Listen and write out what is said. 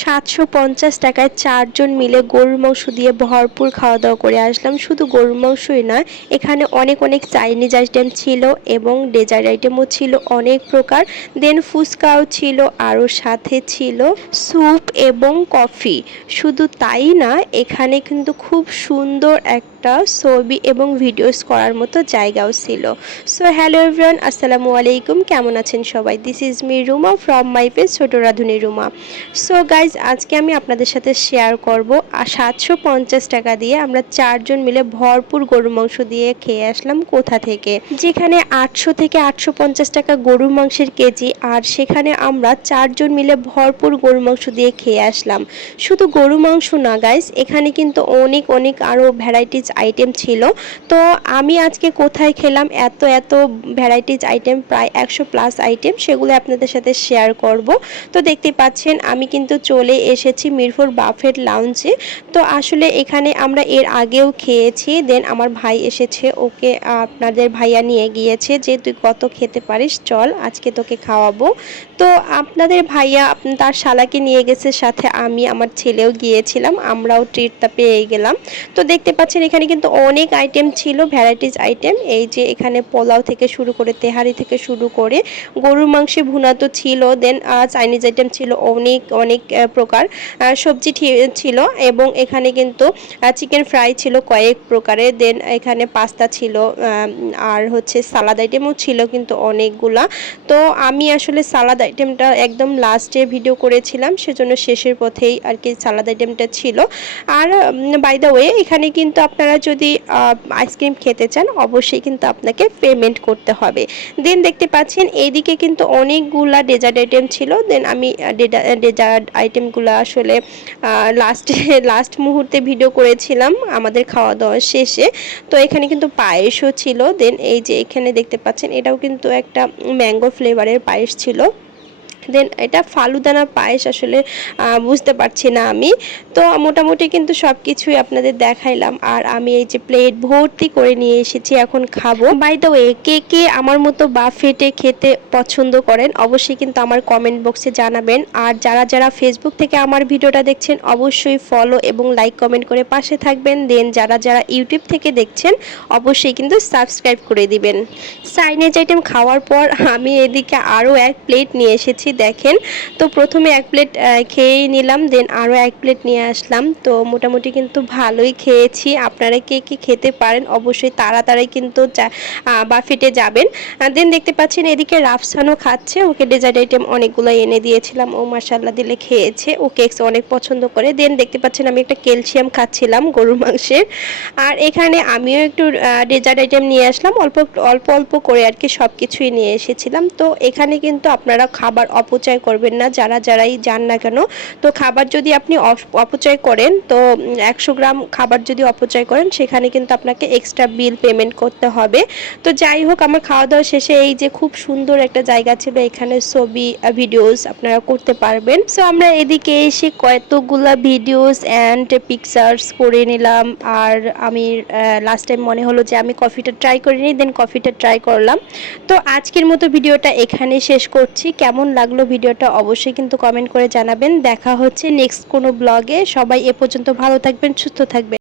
750 টাকায় 4 জন মিলে গরুর মাংস দিয়ে ভরপুর খাওয়া দাওয়া করে আসলাম। শুধু গরুর মাংসই নয়, এখানে অনেক চাইনিজ আইটেম ছিল এবং ডেজার্ট আইটেমও ছিল অনেক প্রকার। দেন ফুচকাও ছিল, আরও সাথে ছিল স্যুপ এবং কফি। শুধু তাই না, এখানে কিন্তু খুব সুন্দর একটা ছবি এবং ভিডিওস করার মতো জায়গাও ছিল। সো হ্যালো এভরিওয়ান, আসসালামু আলাইকুম। কেমন আছেন সবাই? This is me Ruma from my page ছোট রাঁধুনি রুমা। সো গাইজ, আজকে আমি আপনাদের সাথে শেয়ার করব 750 টাকা দিয়ে আমরা 4 জন মিলে ভরপুর গরুর মাংস দিয়ে খেয়ে আসলাম কোথা থেকে। যেখানে 800 থেকে 850 টাকা গরুর মাংসের কেজি, আর সেখানে আমরা 4 জন মিলে ভরপুর গরুর মাংস দিয়ে খেয়ে আসলাম। শুধু গরু মাংস না গাইজ, এখানে কিন্তু অনেক আরও ভ্যারাইটিস আইটেম ছিল। তো আমি আজকে কোথায় খেলাম এত ভ্যারাইটিস আইটেম, প্রায় 100+ আইটেম, সেগুলো আপনাদের সাথে শেয়ার করব। তো দেখতে পাচ্ছেন আমি কিন্তু চলে এসেছি মিরপুর বাফেট লাউঞ্জে। তো আসলে এখানে আমরা এর আগেও খেয়েছি। দেন আমার ভাই এসেছে, ওকে আপনাদের ভাইয়া নিয়ে গিয়েছে যে তুই কত খেতে পারিস, চল আজকে তোকে খাওয়াবো। তো আপনাদের ভাইয়া তার শালাকে নিয়ে গেছে, সাথে আমি আমার ছেলেও গিয়েছিলাম, আমরাও ট্রিটটা পেয়ে গেলাম। তো দেখতে পাচ্ছেন এখানে কিন্তু অনেক আইটেম ছিল, ভ্যারাইটিস আইটেম। এই যে এখানে পোলাও থেকে শুরু করে, তেহারি থেকে শুরু করে গরুর মাংসে ভুনা তো ছিল, দেন চাইনিজ আইটেম ছিল অনেক প্রকার, সবজি ছিল, এবং এখানে কিন্তু চিকেন ফ্রাই ছিল কয়েক প্রকারের। দেন এখানে পাস্তা ছিল, আর হচ্ছে সালাদ আইটেমও ছিল কিন্তু অনেকগুলা। তো আমি আসলে সালাদ আইটেমটা একদম লাস্টে ভিডিও করেছিলাম, সেজন্য শেষের পথেই আর কি সালাদ আইটেমটা ছিল। আর বাই দ্য ওয়ে, এখানে কিন্তু আপনারা যদি আইসক্রিম খেতে চান অবশ্যই কিন্তু আপনাকে পেমেন্ট করতে হবে। দেন দেখতে পাচ্ছেন এইদিকে কিন্তু অনেকগুলা ডেজার্ট আইটেম ছিল। দেন আমি ডেজার্ট আইটেমগুলো আসলে লাস্ট মুহূর্তে ভিডিও করেছিলাম আমাদের খাওয়া দাওয়া শেষে। তো এখানে কিন্তু পায়েসও ছিল। দেন এই যে এখানে দেখতে পাচ্ছেন এটাও কিন্তু একটা ম্যাঙ্গো ফ্লেভারের পায়েস ছিল। দেন এটা ফালুদানা পায়েস, আসলে বুঝতে পারছি না আমি। তো মোটামুটি কিন্তু সব কিছুই আপনাদের দেখাইলাম, আর আমি এই যে প্লেট ভর্তি করে নিয়ে এসেছি, এখন খাবো। বাই দ্য ওয়ে, কে আমার মতো বাফেটে খেতে পছন্দ করেন অবশ্যই কিন্তু আমার কমেন্ট বক্সে জানাবেন। আর যারা ফেসবুক থেকে আমার ভিডিওটা দেখছেন অবশ্যই ফলো এবং লাইক কমেন্ট করে পাশে থাকবেন। দেন যারা ইউটিউব থেকে দেখছেন অবশ্যই কিন্তু সাবস্ক্রাইব করে দিবেন। চাইনিজ আইটেম খাওয়ার পর আমি এদিকে আরও এক প্লেট নিয়ে এসেছি, দেখেন। তো প্রথমে এক প্লেট খেয়েই নিলাম, দেন আরও এক প্লেট নিয়ে আসলাম। তো মোটামুটি কিন্তু ভালোই খেয়েছি। আপনারা কে খেতে পারেন অবশ্যই তাড়াতাড়ি কিন্তু বাফেটে যাবেন। দেন দেখতে পাচ্ছেন এদিকে রাফসানও খাচ্ছে, ওকে ডেজার্ট আইটেম অনেকগুলো এনে দিয়েছিলাম, ও মাশাআল্লাহ দিলে খেয়েছে, ও কেকস অনেক পছন্দ করে। দেন দেখতে পাচ্ছেন আমি একটা ক্যালসিয়াম খাচ্ছিলাম গরুর মাংসের। আর এখানে আমিও একটু ডেজার্ট আইটেম নিয়ে আসলাম, অল্প করে আর কি সব কিছুই নিয়ে এসেছিলাম। তো এখানে কিন্তু আপনারা খাবার অপচয় করবেন না, যারাই যান না কেন। তো খাবার যদি আপনি অপচয় করেন, তো 100 গ্রাম খাবার যদি অপচয় করেন, সেখানে কিন্তু আপনাকে এক্সট্রা বিল পেমেন্ট করতে হবে। তো যাই হোক, আমার খাওয়া দাওয়া শেষে এই যে খুব সুন্দর একটা জায়গা ছিল, এখানে ছবি ভিডিওস আপনারা করতে পারবেন। সো আমরা এদিকে এসে কতগুলা ভিডিওস অ্যান্ড পিকচার্স করে নিলাম। আর আমি লাস্ট টাইম মনে হলো যে আমি কফিটা ট্রাই করিনি, দেন কফিটা ট্রাই করলাম। তো আজকের মতো ভিডিওটা এখানে শেষ করছি। কেমন লাগলো ভিডিওটা অবশ্যই কিন্তু কমেন্ট করে জানাবেন। দেখা হচ্ছে নেক্সট কোনো ব্লগে। সবাই এ পর্যন্ত ভালো থাকবেন, সুস্থ থাকবেন।